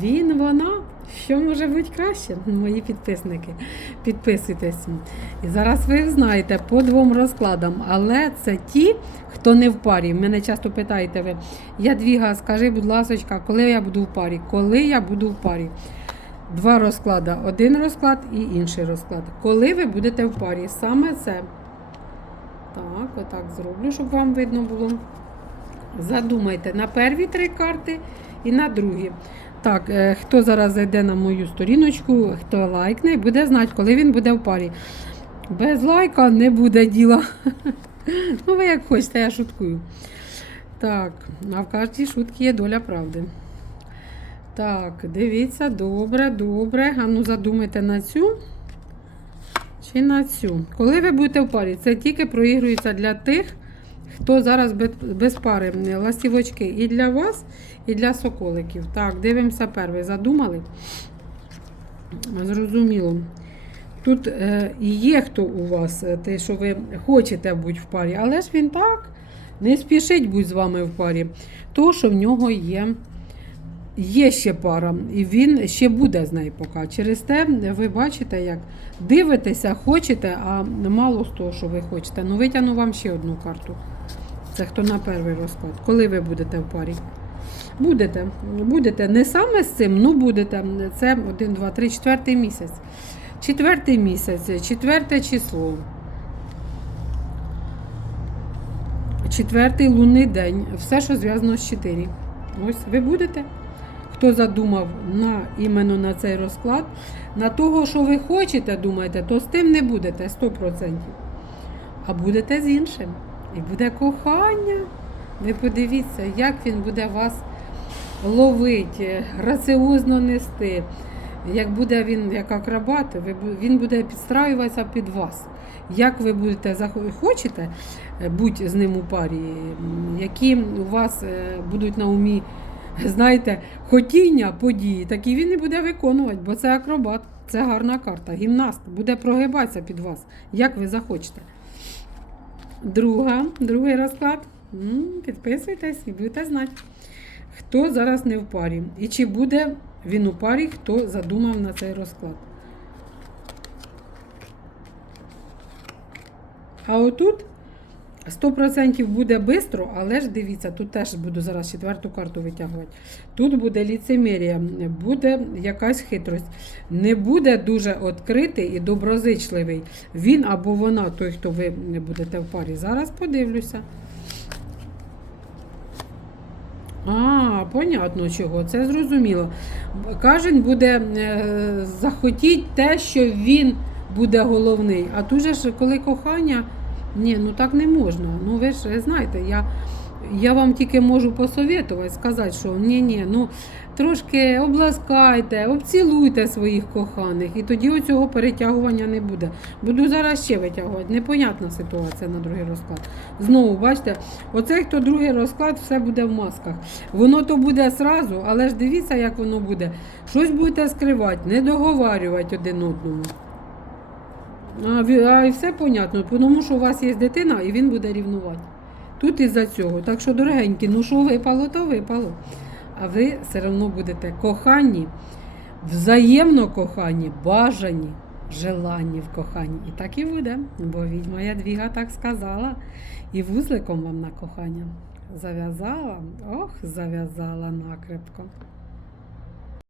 Він, вона. Що може бути краще? Мої підписники. Підписуйтесь. І зараз ви знаєте по двом розкладам, але це ті, хто не в парі. Мене часто питаєте ви, Ядвіга, скажи, будь ласка, коли я буду в парі? Коли я буду в парі? Два розклади. Один розклад і інший розклад. Коли ви будете в парі? Саме це. Так, отак зроблю, щоб вам видно було. Задумайте на перві три карти і на другі. Так, е, хто зараз зайде на мою сторіночку, хто лайкне, буде знати, коли він буде в парі. Без лайка не буде діла. Ну, ви як хочете, я шуткую. Так, а в кожній шутці є доля правди. Так, дивіться, добре, добре. А ну задумайте на цю чи на цю. Коли ви будете в парі, це тільки проігрується для тих, хто зараз без, пари. Ластівочки і для вас, і для соколиків. Так, дивимося перший. Задумали? Зрозуміло. Тут е, є хто у вас, е, те, що ви хочете бути в парі, але ж він так не спішить бути з вами в парі. То, що в нього є, є ще пара, і він ще буде з нею поки. Через те ви бачите, як дивитеся, хочете, а мало з того, що ви хочете. Ну, витягну вам ще одну карту. Це хто на перший розклад. Коли ви будете в парі? Будете. Будете. Не саме з цим, ну будете. Це 1, 2, 3, четвертий місяць. Четвертий місяць, четверте число. Четвертий лунний день. Все, що зв'язано з 4. Ось ви будете. Хто задумав на іменно на цей розклад, на того, що ви хочете, думаєте, то з тим не будете 100%. А будете з іншим. І буде кохання. Ви подивіться, як він буде вас ловити, граціозно нести. Як буде він як акробат, він буде підстраюватися під вас. Як ви будете хочете е, бути з ним у парі, які у вас е, будуть на умі, знаєте, хотіння, події, такі він і буде виконувати, бо це акробат, це гарна карта, гімнаст, буде прогибатися під вас, як ви захочете. Друга, другий розклад. Підписуйтесь і будете знати, хто зараз не в парі. І чи буде він у парі, хто задумав на цей розклад. А отут 100% буде швидко, але ж дивіться, тут теж буду зараз четверту карту витягувати. Тут буде ліцемерія, буде якась хитрость. Не буде дуже відкритий і доброзичливий. Він або вона, той, хто ви будете в парі. Зараз подивлюся. А, понятно чого, це зрозуміло. Кожен буде е, захотіть те, що він буде головний. А тут же ж, коли кохання, ні, ну так не можна. Ну ви ж знаєте, я, я вам тільки можу посовітувати, сказати, що ні, ні, ну трошки обласкайте, обцілуйте своїх коханих, і тоді оцього перетягування не буде. Буду зараз ще витягувати. Непонятна ситуація на другий розклад. Знову, бачите, оцей, хто другий розклад, все буде в масках. Воно то буде зразу, але ж дивіться, як воно буде. Щось будете скривати, не договарювати один одному. А, і все понятно, тому що у вас є дитина і він буде рівнувати. Тут із-за цього. Так що, дорогенькі, ну що випало, то випало. А ви все одно будете кохані, взаємно кохані, бажані, желанні в коханні. І так і буде, бо відьма Ядвіга так сказала. І вузликом вам на кохання зав'язала, ох, зав'язала накрепко.